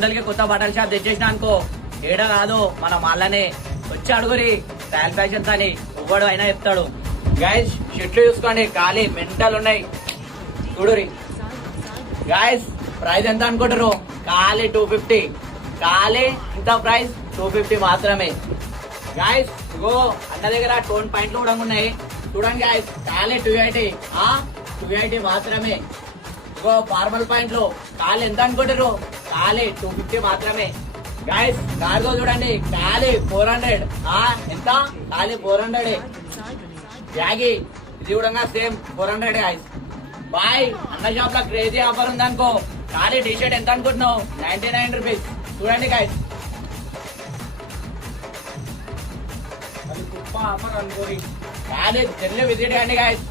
ముందరికి కొత్త బట్టల షాప్ తెచ్చేసిన అనుకో, ఏడా కాదు మన మళ్ళనే వచ్చి అడుగురి స్టైల్ ఫ్యాషన్స్ అని ఒవ్వడు అయినా చెప్తాడు. గైస్ షర్ట్లు చూసుకోండి, ఖాళీ మెంటల్ ఉన్నాయి చూడురి. గైస్ ప్రైస్ ఎంత అనుకుంటారు? ఖాళీ 250, ఖాళీ ఇంత ప్రైస్ 250 మాత్రమే. గాయస్ ఇగో అన్న దగ్గర టోన్ పాయింట్లు కూడా ఉన్నాయి చూడండి గాయస్, ఖాళీ 280 మాత్రమే. ఇగో ఫార్మల్ పాయింట్లు ఖాళీ ఎంత అనుకుంటారు? ఖాళీ 250 మాత్రమే. గాయస్ కార్గో చూడండి, ఖాళీ 400. ఎంత? ఖాళీ 400. బ్యాగి ఇది కూడా సేమ్ 400 గాయస్. బాయ్ అన్న షాప్ లో క్రేజీ ఆఫర్ ఉంది అనుకో, ఖాళీ టీ షర్ట్ ఎంత అనుకుంటున్నావు? 99 రూపీస్. చూడండి గాయస్, ఆఫర్ అనుకోరి, ఖాళీ చెల్లి విజిట్ కండి గాయస్.